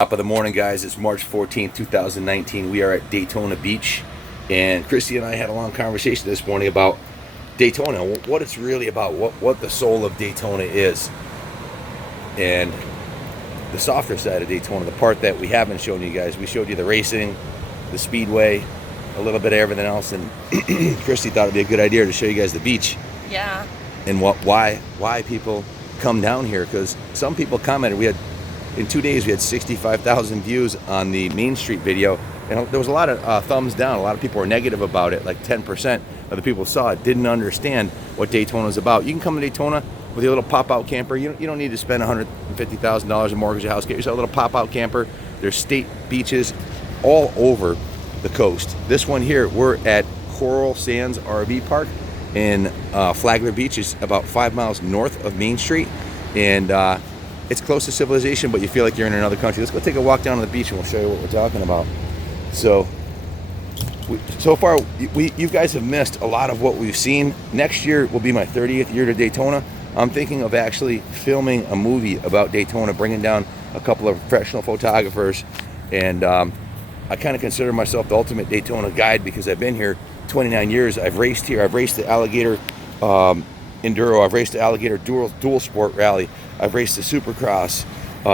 Top of the morning, guys. It's March 14th, 2019. We are at Daytona Beach, and Christy and I had a long conversation this morning about Daytona, what it's really about, what the soul of Daytona is, and the softer side of Daytona, the part that we haven't shown you guys. We showed you the racing, the speedway, a little bit of everything else, and Christy thought it'd be a good idea to show you guys the beach. Yeah. And why people come down here, because some people commented. In 2 days, we had 65,000 views on the Main Street video, and there was a lot of thumbs down. A lot of people were negative about it. Like 10% of the people saw it didn't understand what Daytona is about. You can come to Daytona with your little pop-out camper. You don't need to spend $150,000 to mortgage a house. Get yourself a little pop-out camper. There's state beaches all over the coast. This one here, we're at Coral Sands RV Park in Flagler Beach. Is about 5 miles north of Main Street, and it's close to civilization, but you feel like you're in another country. Let's go take a walk down on the beach and we'll show you what we're talking about. So far, you guys have missed a lot of what we've seen. Next year will be my 30th year to Daytona. I'm thinking of actually filming a movie about Daytona, bringing down a couple of professional photographers. And I kind of consider myself the ultimate Daytona guide because I've been here 29 years. I've raced here. I've raced the Alligator Enduro. I've raced the Alligator Dual Sport Rally. I've raced the Supercross.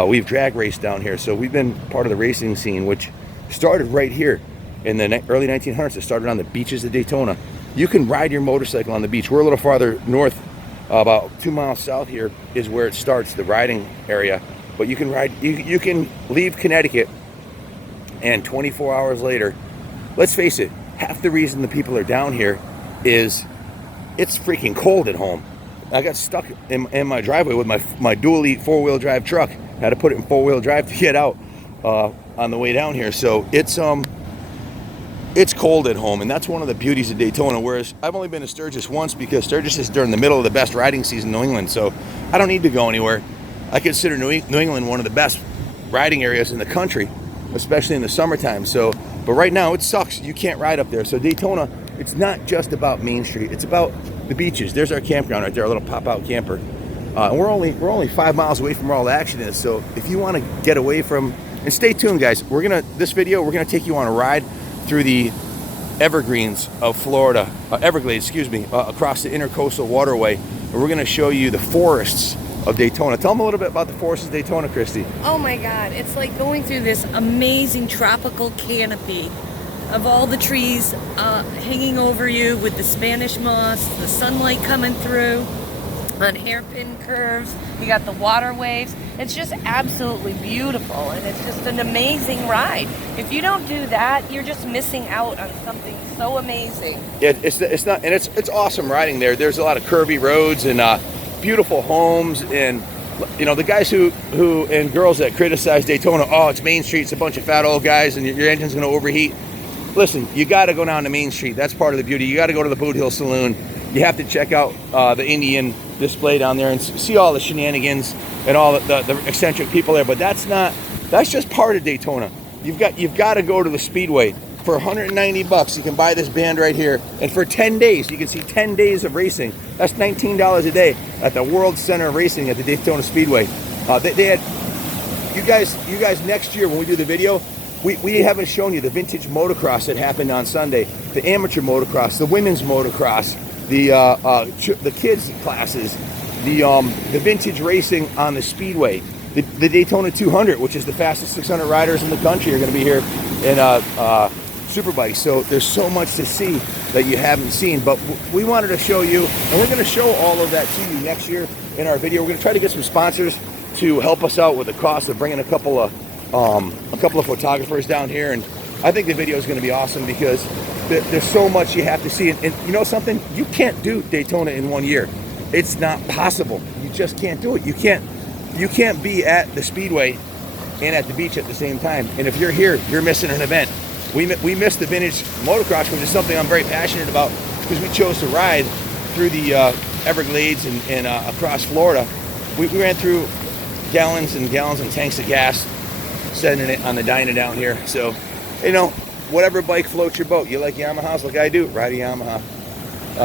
We've drag raced down here. So we've been part of the racing scene, which started right here in the early 1900s. It started on the beaches of Daytona. You can ride your motorcycle on the beach. We're a little farther north, about 2 miles south here is where it starts, the riding area. But you can ride, you can leave Connecticut, and 24 hours later, let's face it, half the reason the people are down here is it's freaking cold at home. I got stuck in my driveway with my dually four-wheel drive truck. Had to put it in four-wheel drive to get out on the way down here. So it's cold at home, and that's one of the beauties of Daytona. Whereas I've only been to Sturgis once because Sturgis is during the middle of the best riding season in New England. So I don't need to go anywhere. I consider New England one of the best riding areas in the country, especially in the summertime. But right now it sucks. You can't ride up there. So Daytona, it's not just about Main Street. It's about the beaches. There's our campground right there, a little pop-out camper. And we're only 5 miles away from where all the action is. So if you want to get away from, and stay tuned, guys. This video, we're gonna take you on a ride through the Everglades of Florida, across the intercoastal waterway. And we're gonna show you the forests of Daytona. Tell them a little bit about the forests of Daytona, Christy. Oh my God, it's like going through this amazing tropical canopy of all the trees hanging over you with the Spanish moss, the sunlight coming through on hairpin curves. You got the waterways. It's just absolutely beautiful, and it's just an amazing ride. If you don't do that, you're just missing out on something so amazing. Yeah, it's not, and it's awesome riding there. There's a lot of curvy roads and beautiful homes, and you know, the guys who and girls that criticize Daytona, oh, it's Main Street, it's a bunch of fat old guys and your engine's going to overheat. Listen, you got to go down to Main Street. That's part of the beauty. You got to go to the Boot Hill Saloon. You have to check out the Indian display down there and see all the shenanigans and all the eccentric people there. But that's just part of Daytona. You've got to go to the Speedway. For $190, you can buy this band right here, and for 10 days, you can see 10 days of racing. That's $19 a day at the World Center of Racing at the Daytona Speedway. They had you guys next year when we do the video. We haven't shown you the vintage motocross that happened on Sunday, the amateur motocross, the women's motocross, the kids classes, the vintage racing on the Speedway, the Daytona 200, which is the fastest 600 riders in the country, are going to be here in Superbike. So there's so much to see that you haven't seen, but we wanted to show you, and we're going to show all of that to you next year in our video. We're going to try to get some sponsors to help us out with the cost of bringing a couple of photographers down here, and I think the video is going to be awesome because there's so much you have to see. And you know something? You can't do Daytona in 1 year. It's not possible. You just can't do it. You can't be at the Speedway and at the beach at the same time. And if you're here, you're missing an event. We missed the vintage motocross, which is something I'm very passionate about because we chose to ride through the Everglades and across Florida. We ran through gallons and gallons and tanks of gas, setting it on the Dyna down here. So, you know, whatever bike floats your boat. You like Yamahas like I do, ride a Yamaha.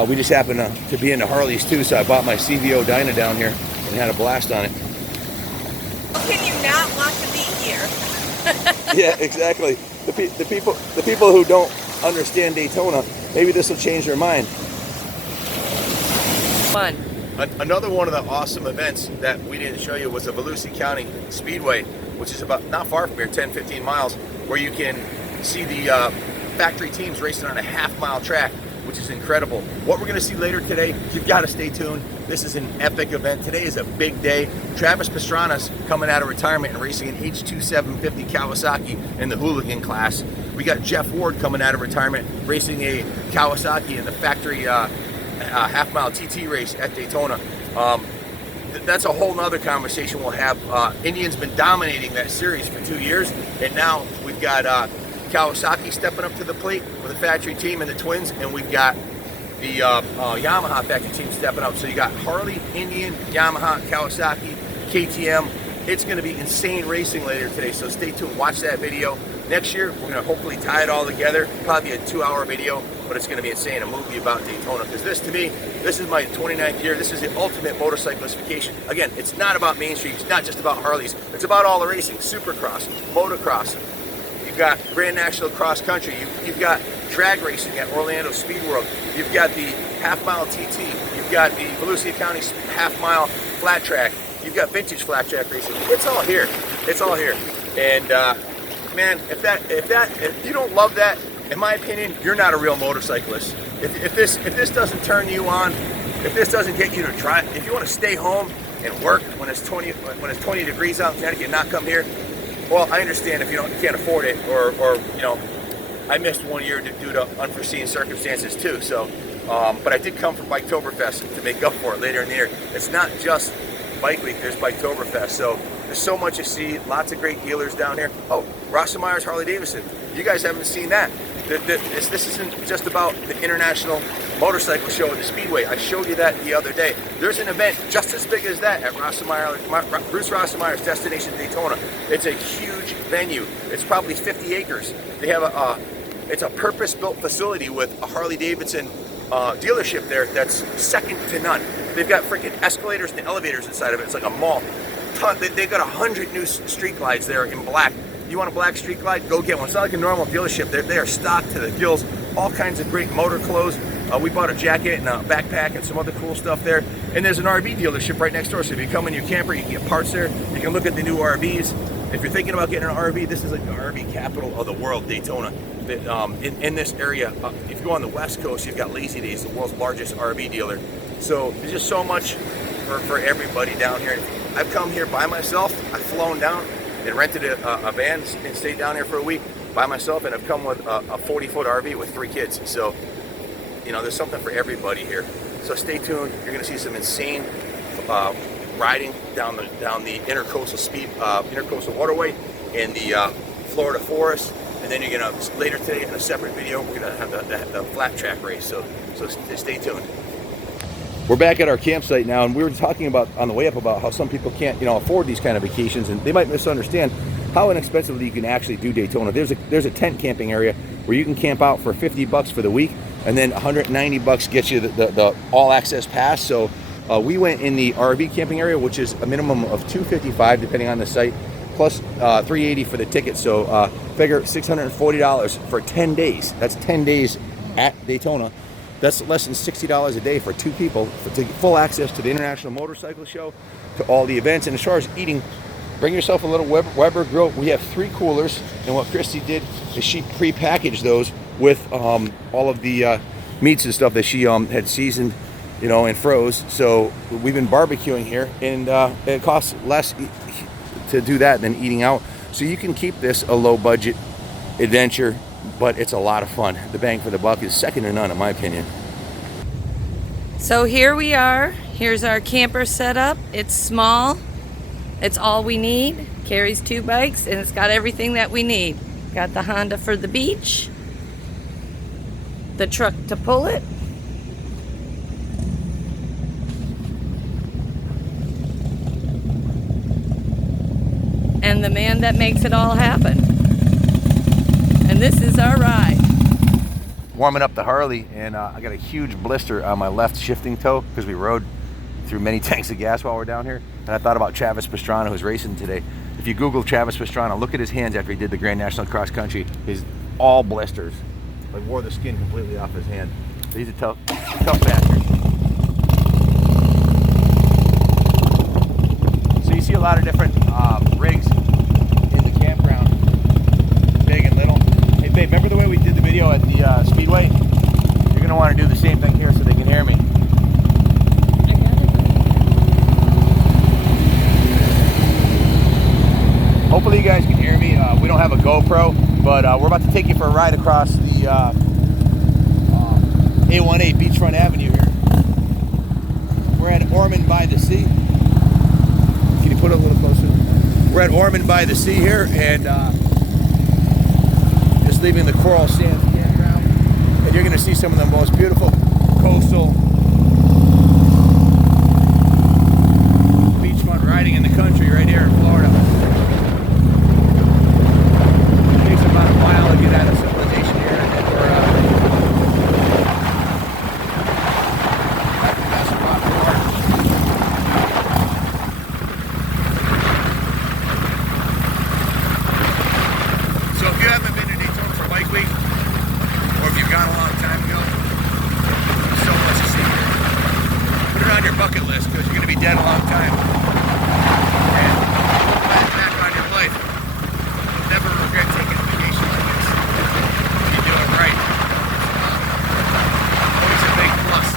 We just happen to be into Harleys too, so I bought my CVO Dyna down here and had a blast on it. How can you not want to be here? Yeah, exactly. The people who don't understand Daytona, maybe this will change their mind. Fun. Another one of the awesome events that we didn't show you was the Volusia County Speedway, which is about not far from here, 10-15 miles, where you can see the factory teams racing on a half-mile track, which is incredible. What we're going to see later today, you've got to stay tuned. This is an epic event. Today is a big day. Travis Pastrana's coming out of retirement and racing an H2 750 Kawasaki in the hooligan class. We got Jeff Ward coming out of retirement racing a Kawasaki in the factory half-mile TT race at Daytona. That's a whole nother conversation we'll have. Indian's been dominating that series for 2 years, and now we've got Kawasaki stepping up to the plate with the factory team and the twins, and we've got the Yamaha factory team stepping up. So you got Harley, Indian, Yamaha, Kawasaki, KTM. It's going to be insane racing later today, so stay tuned. Watch that video. Next year, we're going to hopefully tie it all together. Probably a 2-hour video, but it's going to be insane. A movie about Daytona. Because this, to me, this is my 29th year. This is the ultimate motorcyclist vacation. Again, it's not about Main Street. It's not just about Harleys. It's about all the racing. Supercross, motocross. You've got Grand National Cross Country. You've got drag racing at Orlando Speed World. You've got the half-mile TT. You've got the Volusia County half-mile flat track. You've got vintage flat track racing. It's all here. It's all here. And man, if you don't love that, in my opinion, you're not a real motorcyclist. If this doesn't turn you on, if this doesn't get you to try, if you want to stay home and work when it's 20 degrees out in Connecticut and not come here, well, I understand if you can't afford it, or you know, I missed 1 year due to unforeseen circumstances too. So, but I did come for Biketoberfest to make up for it later in the year. It's not just Bike Week, there's Biketoberfest. So there's so much to see, lots of great dealers down here. Oh, Rossemeyer's Harley Davidson. You guys haven't seen that. This isn't just about the International Motorcycle Show at the Speedway. I showed you that the other day. There's an event just as big as that at Bruce Rossemeyer's Destination Daytona. It's a huge venue. It's probably 50 acres. They have it's a purpose-built facility with a Harley Davidson dealership there that's second to none. They've got freaking escalators and elevators inside of it. It's like a mall. They've got 100 new street glides there in black. You want a black street glide? Go get one. It's not like a normal dealership. They are stocked to the gills. All kinds of great motor clothes. We bought a jacket and a backpack and some other cool stuff there. And there's an RV dealership right next door. So if you come in your camper, you can get parts there. You can look at the new RVs. If you're thinking about getting an RV, this is like the RV capital of the world, Daytona. In this area, if you go on the West Coast, you've got Lazy Days, the world's largest RV dealer. So there's just so mumuch for everybody down here. I've come here by myself. I've flown down and rented a van and stayed down here for a week by myself, and I've come with a 40-foot RV with 3 kids. So, you know, there's something for everybody here. So stay tuned. You're going to see some insane riding down the intercoastal waterway in the Florida forest, and then you're going to later today in a separate video we're going to have the flat track race. So stay tuned. We're back at our campsite now, and we were talking about on the way up about how some people can't, afford these kind of vacations, and they might misunderstand how inexpensively you can actually do Daytona. There's a tent camping area where you can camp out for $50 for the week, and then $190 gets you the all access pass. So we went in the RV camping area, which is a minimum of $255 depending on the site, plus $380 for the ticket. So figure $640 for 10 days. That's 10 days at Daytona. That's less than $60 a day for 2 people to get full access to the International Motorcycle Show, to all the events. And as far as eating, bring yourself a little Weber grill. We have 3 coolers, and what Christy did is she pre-packaged those with all of the meats and stuff that she had seasoned, and froze. So we've been barbecuing here, and it costs less to do that than eating out. So you can keep this a low-budget adventure, but it's a lot of fun. The bang for the buck is second to none, in my opinion. So here we are. Here's our camper setup. It's small. It's all we need. Carries 2 bikes, and it's got everything that we need. Got the Honda for the beach, the truck to pull it, and the man that makes it all happen. And this is our ride. Warming up the Harley, and I got a huge blister on my left shifting toe because we rode through many tanks of gas while we're down here. And I thought about Travis Pastrana, who's racing today. If you Google Travis Pastrana, look at his hands after he did the Grand National Cross Country. He's all blisters. Like wore the skin completely off his hand. He's a tough bastard. So you see a lot of different rigs in the campground, big and little. Hey babe, remember the way we did the video at the Speedway? You're gonna want to do the same thing here so they can hear me. Hopefully you guys can hear me. We don't have a GoPro, but we're about to take you for a ride across the A18 Beachfront Avenue here. We're at Ormond by the Sea. Can you put it a little closer? We're at Ormond by the Sea here, and just leaving the Coral Sands campground. And you're going to see some of the most beautiful coastal beachfront riding in the country right here in Florida. About a mile to get out of civilization here, and then we're that's about Florida. So if you haven't been to Daytona for Bike Week, or if you've gone a long time ago, there's so much to see here. Put it on your bucket list because you're going to be dead a long time. And look back on your life. You'll never regret taking a vacation like this. If you do it right. Always a big plus.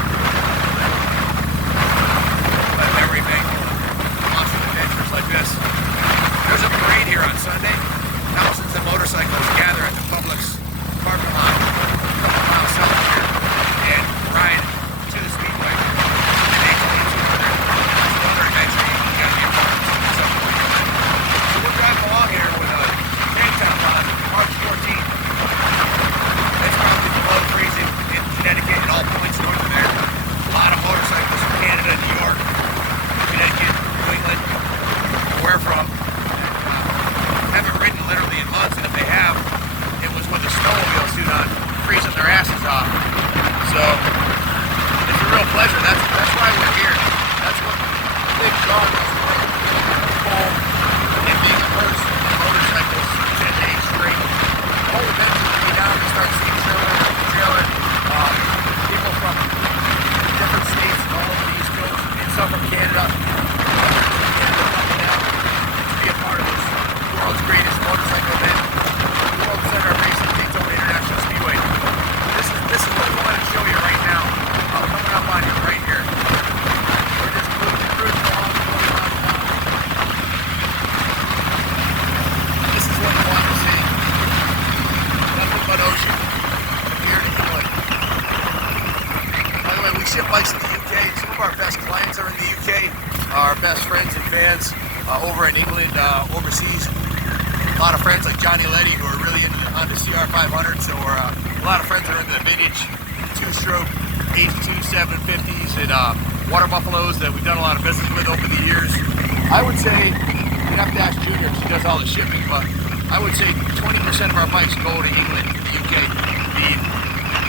But memory bank. Awesome adventures like this. There's a parade here on Sunday. Thousands of motorcycles gather at the Publix parking lot a couple miles south of here and ride to the Speedway. And they take you to another adventure you gotta be a part of at some point. So we're driving along here with a tank top on March 14th. It's probably below freezing in Connecticut and all points north of there. A lot of motorcycles from Canada, New York, Connecticut, New England, where from. Haven't ridden literally in months, and if they have, it was with a snowmobile suit on, freezing their asses off. So it's a real pleasure. That's why we're here. That's what the big draw is. Home and being immersed in motorcycles 10 days straight. The whole event is going to be down to start seeing trailer, people from different states all over the East Coast, and some from Canada. To be a part of this world's greatest motorcycle event, the World Center of Racing, Daytona International Speedway. This is what we want to show you right now. Coming up on you right here. We're just cruising along. This is what we want to see. Nothing but ocean. From here to England. By the way, we ship bikes to the UK. Some of our best clients are in the UK. Our best friends and fans over in England, overseas. A lot of friends like Johnny Letty who are really into the Honda CR500, so a lot of friends are into the vintage two-stroke HT 750s and water buffaloes that we've done a lot of business with over the years. I would say, you have to ask Junior because he does all the shipping, but I would say 20% of our bikes go to England, the UK. The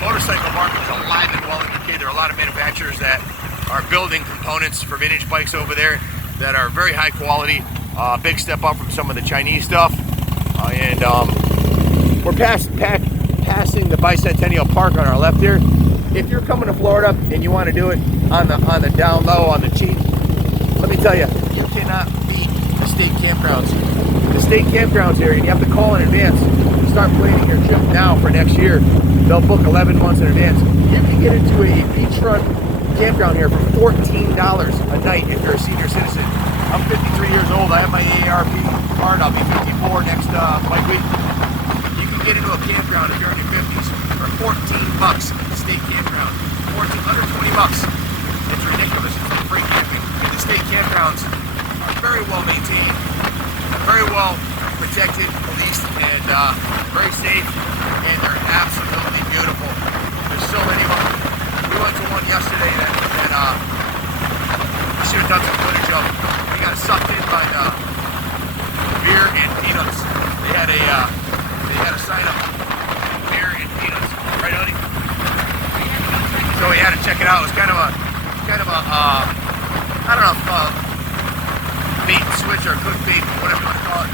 motorcycle market is alive and well in the UK. There are a lot of manufacturers that are building components for vintage bikes over there that are very high quality. Big step up from some of the Chinese stuff. And we're passing the Bicentennial Park on our left here. If you're coming to Florida and you want to do it on the down low, on the cheap, let me tell you, you cannot beat the state campgrounds. The state campgrounds here, and you have to call in advance. Start planning your trip now for next year. They'll book 11 months in advance. You can get into a beachfront campground here for $14 a night if you're a senior citizen. I'm 53 years old. I have my AARP card. I'll be 54 next bike week. You can get into a campground if you're in your 50s for $14 at the state campground. Under 20 bucks. It's ridiculous. It's like free camping. And the state campgrounds are very well maintained, very well protected, policed, and very safe. And they're absolutely beautiful. There's so many of them. We went to one yesterday that I should have done some footage of. We got sucked in by beer and peanuts. They had a sign up, beer and peanuts, right, honey? So we had to check it out. It was kind of a I don't know if bait and switch or cook bait, whatever you want to call it. saw it.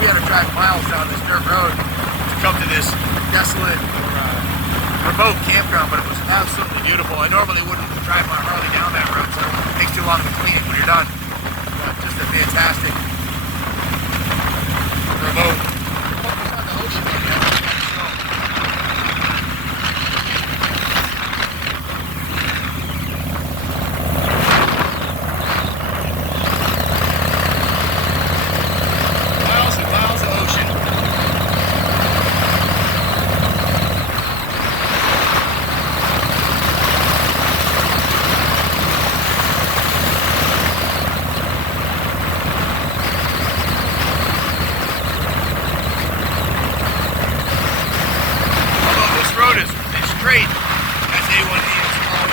We had to drive miles down this dirt road to come to this desolate remote campground, but it was absolutely beautiful. I normally wouldn't drive my Harley down that road, so it takes too long to clean it when you're done. But just a fantastic remote. Focus on the ocean, man. Miles and miles of ocean. Straight as A1 is called.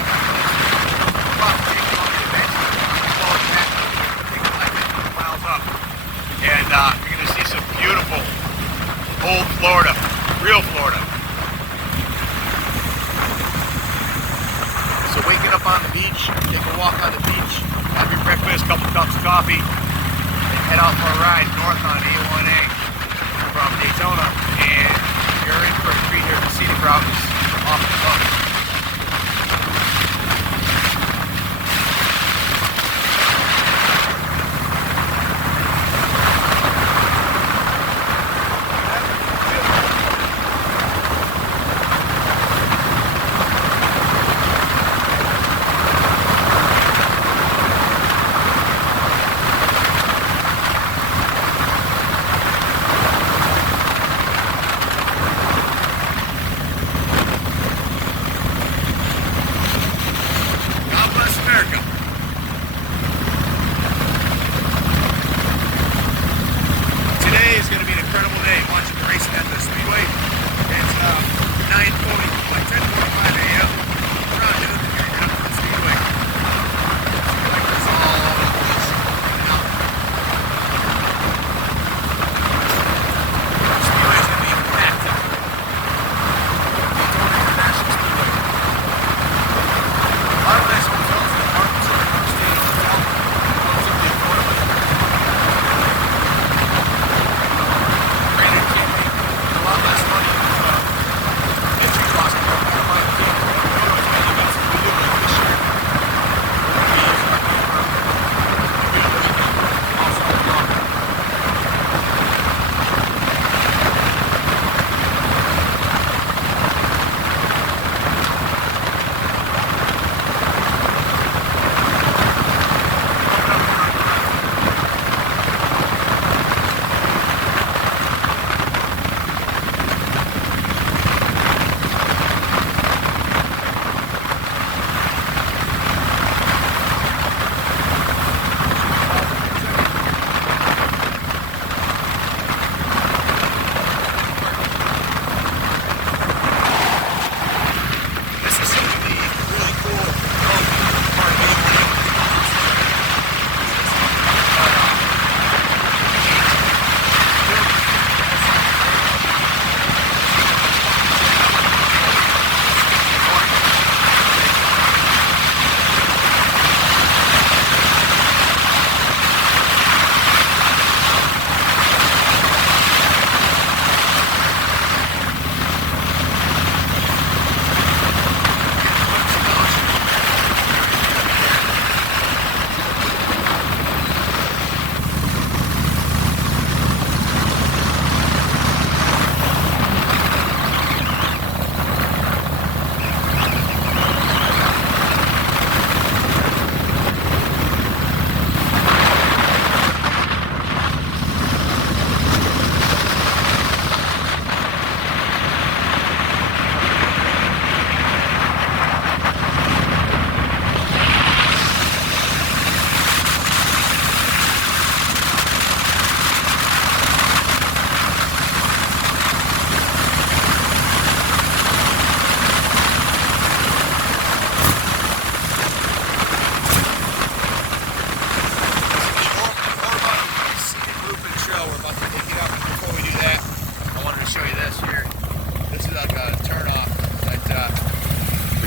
Miles up. And you're going to see some beautiful old Florida, real Florida. So waking up on the beach, take a walk on the beach, have your breakfast, couple cups of coffee, and head out for a ride north on A1A from Daytona. And you're in for a treat here. The scenic route is off the hook.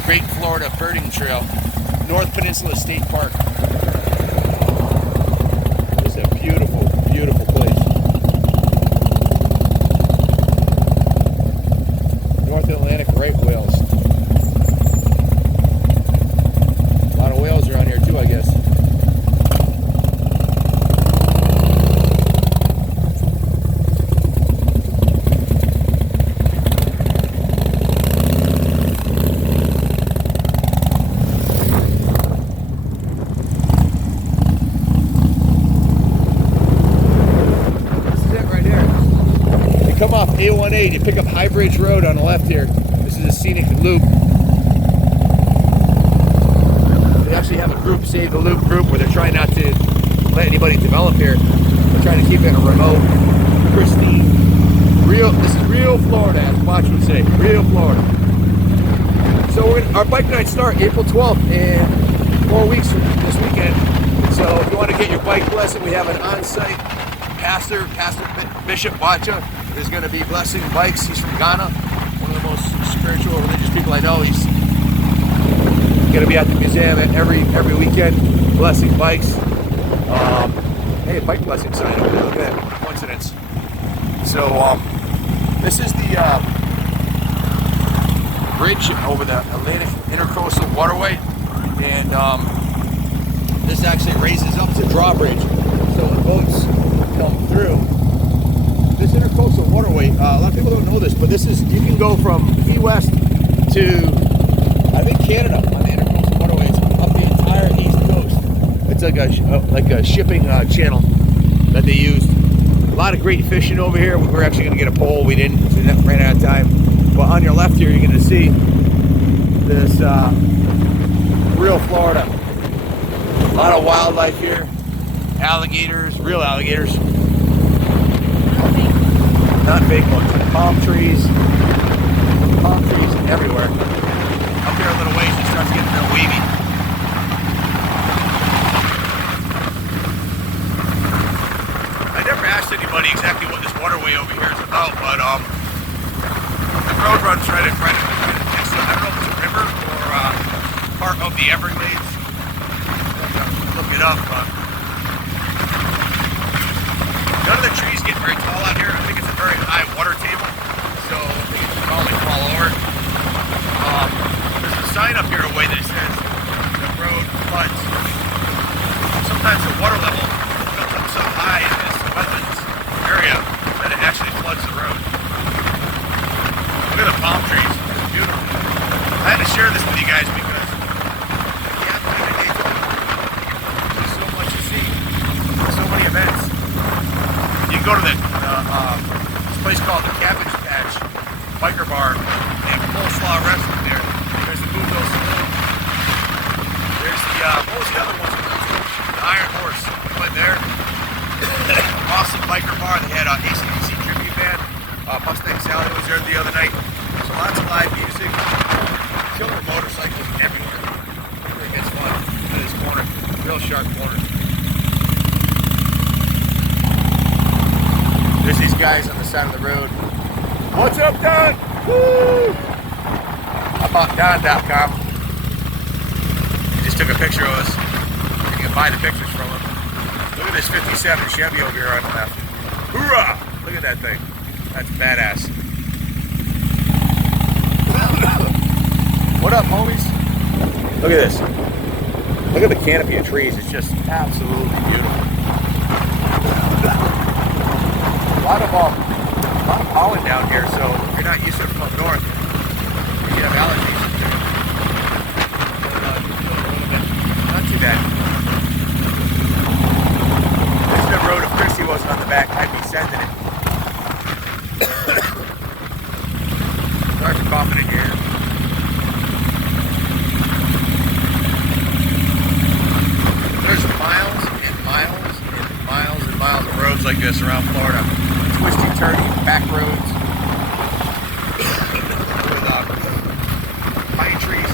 Great Florida Birding Trail, North Peninsula State Park. It's a beautiful, beautiful place. come off A18, you pick up High Bridge Road on the left here. This is a scenic loop. They actually have a group, Save the Loop group, where they're trying not to let anybody develop here. They're trying to keep it a remote, pristine, this is real Florida, as Watch would say, real Florida. So our bike nights start April 12th in 4 weeks from this weekend. So if you want to get your bike blessing, we have an on-site Pastor Bishop Wacha is going to be blessing bikes. He's from Ghana, one of the most spiritual, religious people I know. He's going to be at the museum every weekend blessing bikes. Hey, bike blessing sign over there. Look at that coincidence. So this is the bridge over the Atlantic Intercoastal Waterway, and this actually raises up to drawbridge, so the boats come through. This intercoastal waterway, a lot of people don't know this, but this is, you can go from Key West to, I think, Canada on the intercoastal waterway. It's up the entire east coast. It's like a shipping channel that they used. A lot of great fishing over here. We were actually going to get a pole. We didn't. We ran out of time. But on your left here, you're going to see this real Florida. A lot of wildlife here. Alligators, real alligators. Not fake ones. Palm trees. Palm trees everywhere. Up here a little ways, it starts getting real wavy. I never asked anybody exactly what this waterway over here is about, but the road runs right next to, I don't know if it's a river or part of the Everglades. Look it up, but none of the trees get very tall out here. I think it's a very high water table, so I think it's probably fall over. There's a sign up here away that says the road floods. Sometimes the water level comes up so high in this wetlands area that it actually floods the road. Look at the palm trees. It's beautiful. I had to share this with you guys because you have to be in Daytona. There's so much to see. There's so many events. You can go to this place called the Cabbage Patch Biker Bar and Coleslaw Restaurant there. There's the Boonville Saloon. There's the, what was the other one? The Iron Horse. We went there. Awesome biker bar. They had AC/DC tribute band. Mustang Sally was there the other night. So lots of live music. Killer motorcycles everywhere. It gets fun. Look at this corner. Real sharp corner. There's these guys on the side of the road. What's up, Don? Woo! I bought Don.com. He just took a picture of us. You can buy the pictures from him. Look at this 57 Chevy over here on the left. Hoorah! Look at that thing. That's badass. What up, homies? Look at this. Look at the canopy of trees. It's just absolutely beautiful. A lot of pollen down here, so if you're not used to it from up north, if you have allergies, not too bad. There's the road. If Christy wasn't on the back, I'd be sending it. Sorry for coughing in here. There's miles and miles and miles and miles of roads like this around Florida. Twisty, turny, back roads with pine trees.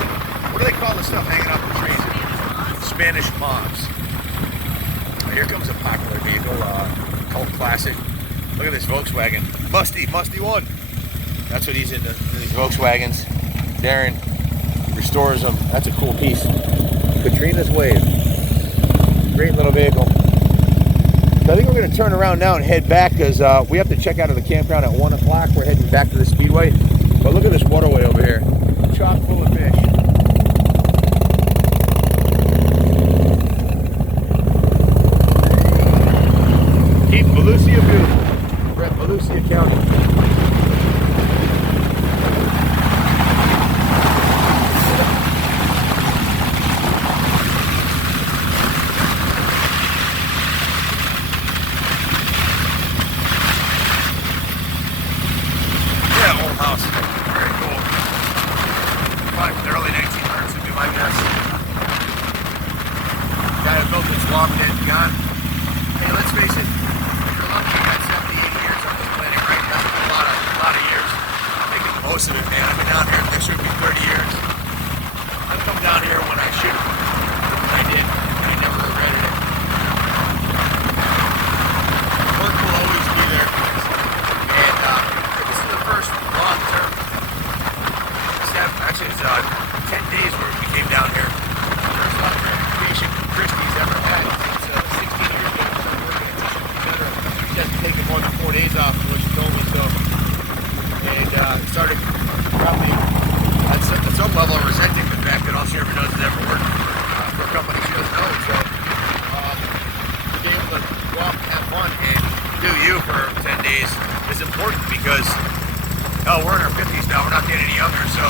What do they call the stuff hanging off the trees? Spanish moss. Here comes a popular vehicle, cult classic. Look at this Volkswagen. Musty one. That's what he's into, these Volkswagens. Darren restores them. That's a cool piece. Katrina's Wave. Great little vehicle. So I think we're going to turn around now and head back because we have to check out of the campground at 1 o'clock. We're heading back to the Speedway. But look at this waterway over here. Chock full of fish. Keep Volusia beautiful. We're at Volusia County. most of it, man. I've been down here, this should be 30 years. I've come down here when I should have. I did. I never regretted it. Work will always be there. And this is the first long-term, actually it's 10 days where we came down here. First long-term vacation Christie's ever had since 16 years ago. So we're going to teach you better. She hasn't taken more than 4 days off, what she told me so. And started probably at some level resenting the fact that all she ever does is ever work for a company she doesn't know. So to be able to go out and have fun and do you for 10 days is important because we're in our 50s now, we're not getting any younger, so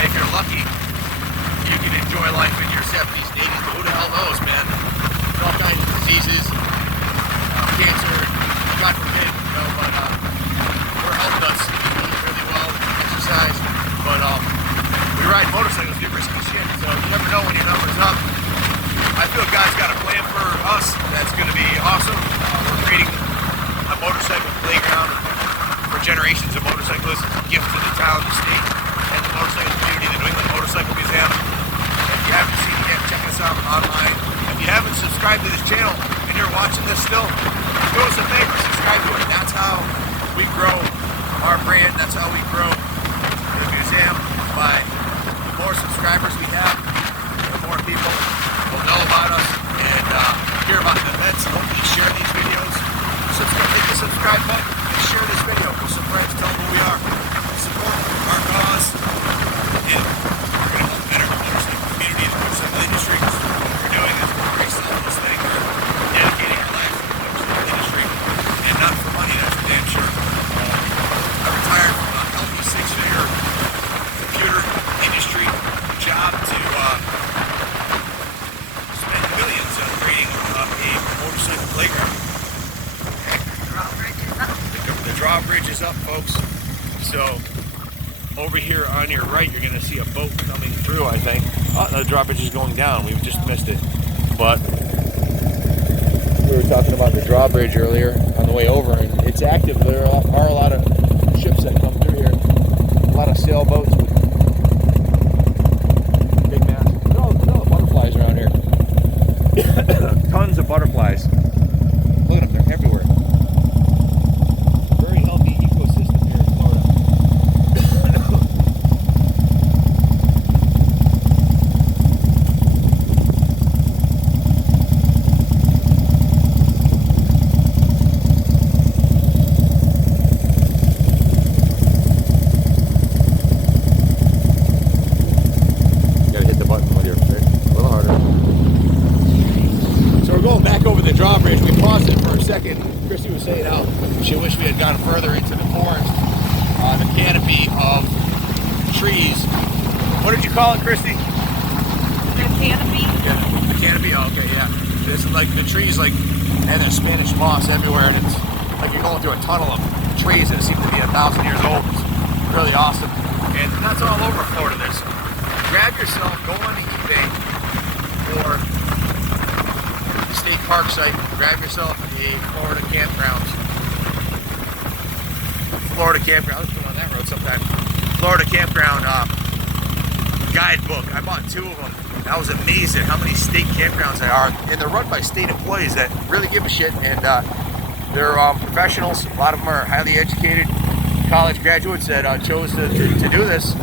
if you're lucky you can enjoy life in your 70s and 80s, but who the hell knows, man? There's all kinds of diseases, cancer, God forbid, but we're health nuts. Really well, exercise, but we ride motorcycles, get risky shit, so you never know when your number's up. I feel God's got a plan for us that's going to be awesome. We're creating a motorcycle playground for generations of motorcyclists, a gift to the town, the state, and the motorcycle community, the New England Motorcycle Museum. If you haven't seen it yet, check us out online. If you haven't subscribed to this channel and you're watching this still, do us a favor, subscribe to it. That's how we grow our brand, that's how we grow the museum. By the more subscribers we have, the more people will know about us and hear about the events. Hopefully share these videos. Hit the subscribe button and share this video with some friends. Tell them who we are. Support our cause. And we're going to help better the motorcycle community and the motorcycle industry. We're doing this. We're very selfless thing. We're dedicating our lives to the motorcycle industry. And not for money, that's for damn sure. I retired from a healthy 6-figure computer industry job to spend millions on creating a motorcycle playground. The drawbridge is up, folks. So over here on your right, you're going to see a boat coming through, I think. Oh, the drawbridge is going down. We just missed it. But we were talking about the drawbridge earlier on the way over, and it's active. There are a lot of ships that come through here. A lot of sailboats with big masts. Look at all the butterflies around here. Tons of butterflies. Look at them, they're everywhere. Very healthy ecosystem here in Florida. Drawbridge. We paused it for a second. Christy was saying how she wished we had gone further into the forest. The canopy of trees. What did you call it, Christy? The canopy? Yeah, the canopy? Oh, okay, yeah. It's like the trees, like, and there's Spanish moss everywhere, and it's like you're going through a tunnel of trees that seem to be 1,000 years old. It's really awesome. And that's all over Florida. Grab yourself, go on eBay, or state park site, grab yourself a Florida campgrounds. Let's go on that road sometime. Florida campground guidebook. I bought 2 of them. I was amazed at how many state campgrounds there are, and they're run by state employees that really give a shit, and they're professionals. A lot of them are highly educated college graduates that chose to do this.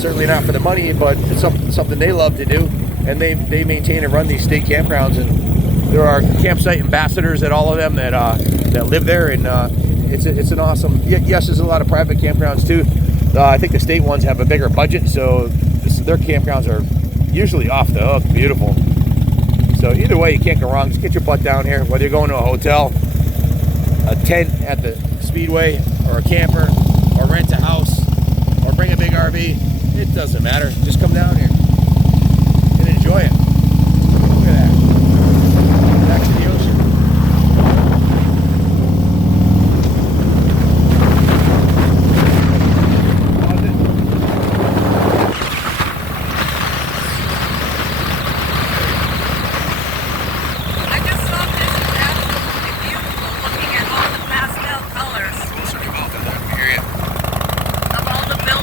Certainly not for the money, but it's something they love to do, and they maintain and run these state campgrounds, and there are campsite ambassadors at all of them that live there, and it's an awesome. Yes, there's a lot of private campgrounds too. I think the state ones have a bigger budget, so their campgrounds are usually off the hook, beautiful. So either way, you can't go wrong. Just get your butt down here, whether you're going to a hotel, a tent at the speedway, or a camper, or rent a house, or bring a big RV. It doesn't matter. Just come down here and enjoy it. Look at that. Back to the ocean. I just thought this was absolutely beautiful, looking at all the pastel colors We'll circle back in that area. of all the buildings.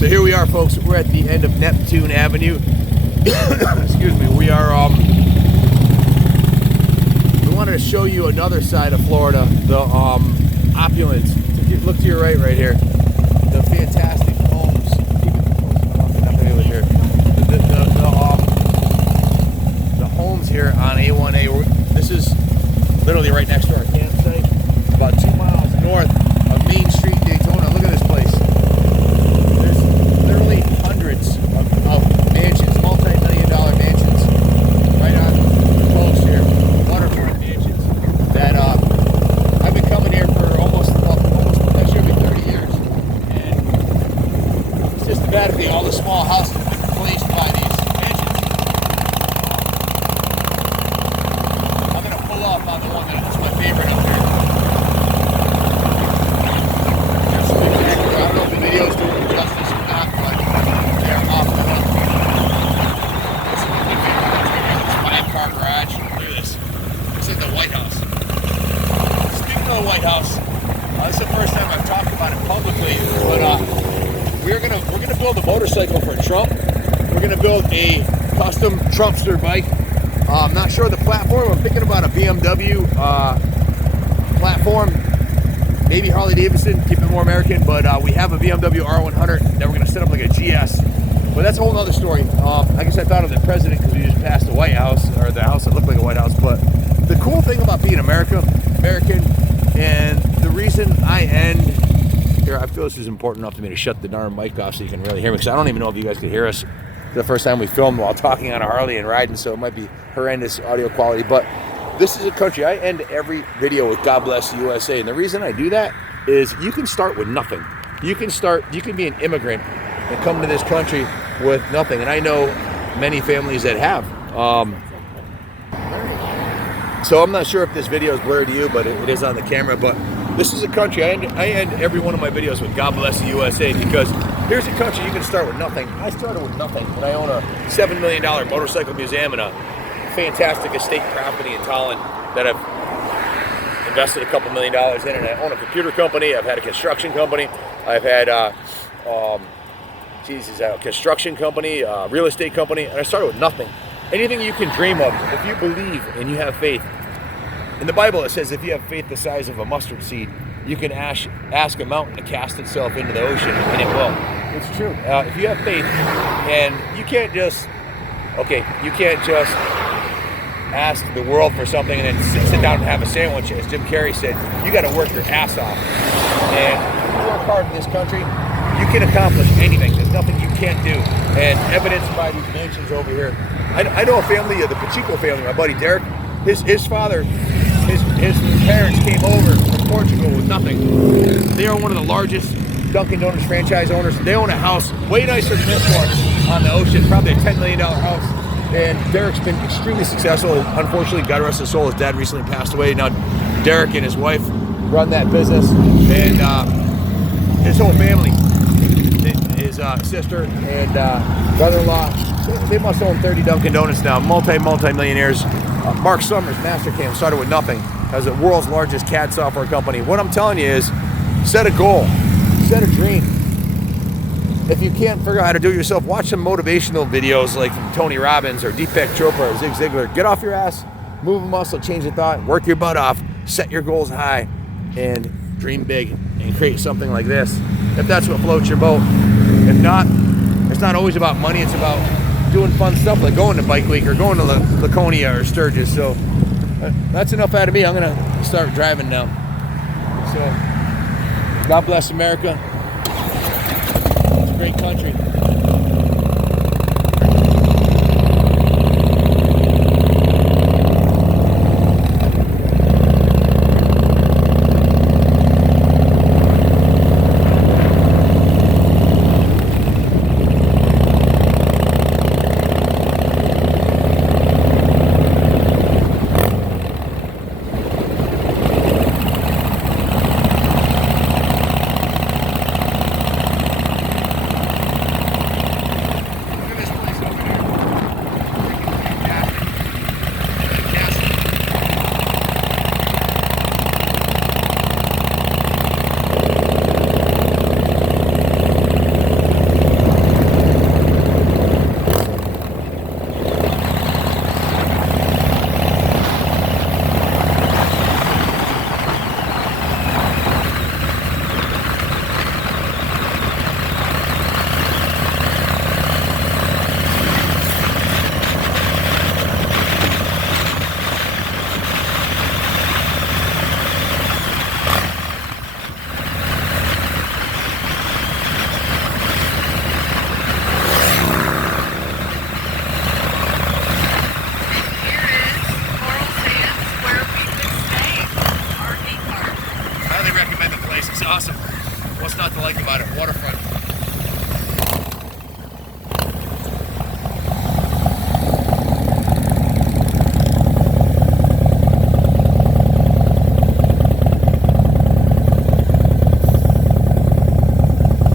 So here we are, folks. We're at the end of Neptune Avenue. Excuse me. We are. We wanted to show you another side of Florida, the opulence. Look to your right here. The fantastic homes. The homes here on A1A. This is literally right next to our campsite, about 2 miles north of Main Street, Daytona. Look at this place. There's literally hundreds of mansions, multi-million-dollar mansions, right on the coast here, waterfront mansions. That I've been coming here for almost that should be 30 years, and it's systematically all the small houses have been replaced by these mansions. I'm gonna pull up on the one that's my favorite up here. I don't know if the video's doing justice or not, but they're off the hook. This is my favorite. This 5-car garage. Look at this. This is the White House. Speaking of the White House, this is the first time I've talked about it publicly, but we're gonna build a motorcycle for Trump. We're gonna build a custom Trumpster bike. I'm not sure of the platform. I'm thinking about a BMW platform. Maybe Harley Davidson, keep it more American, but we have a BMW R100 that we're going to set up like a GS. But that's a whole other story. I guess I thought of the president because we just passed the White House, or the house that looked like a White House. But the cool thing about being American, and the reason I end here, I feel this is important enough to me to shut the darn mic off so you can really hear me, because I don't even know if you guys could hear us. It's the first time we filmed while talking on a Harley and riding, so it might be horrendous audio quality. But this is a country. I end every video with God bless the USA. And the reason I do that is you can start with nothing. You can be an immigrant and come to this country with nothing. And I know many families that have. So I'm not sure if this video is blurry to you, but it is on the camera. But this is a country. I end every one of my videos with God bless the USA, because here's a country you can start with nothing. I started with nothing when I own a $7 million motorcycle museum and a fantastic estate property in Tallinn that I've invested a couple $1 million in, and I own a computer company. I've had a construction company. I've had a construction company, real estate company, and I started with nothing. Anything you can dream of, if you believe and you have faith. In the Bible it says if you have faith the size of a mustard seed, you can ask a mountain to cast itself into the ocean, and it will. It's true. If you have faith, and you can't just ask the world for something and then sit down and have a sandwich. As Jim Carrey said, you got to work your ass off. And if you work hard in this country, you can accomplish anything. There's nothing you can't do. And evidenced by these mansions over here. I know a family, the Pacheco family, my buddy Derek, his father, his parents came over from Portugal with nothing. They are one of the largest Dunkin' Donuts franchise owners. They own a house way nicer than this one on the ocean, probably a $10 million house. And Derek's been extremely successful. Unfortunately, God rest his soul, his dad recently passed away. Now Derek and his wife run that business, and his whole family, his sister and brother-in-law, they must own 30 Dunkin' Donuts now, multi-millionaires. Mark Summers, Mastercam, started with nothing as the world's largest CAD software company. What I'm telling you is, set a goal, set a dream. If you can't figure out how to do it yourself, watch some motivational videos like from Tony Robbins or Deepak Chopra or Zig Ziglar. Get off your ass, move a muscle, change your thought, work your butt off, set your goals high, and dream big and create something like this. If that's what floats your boat. If not, it's not always about money. It's about doing fun stuff like going to Bike Week or going to Laconia or Sturgis. So that's enough out of me. I'm going to start driving now. So God bless America. It's a great country.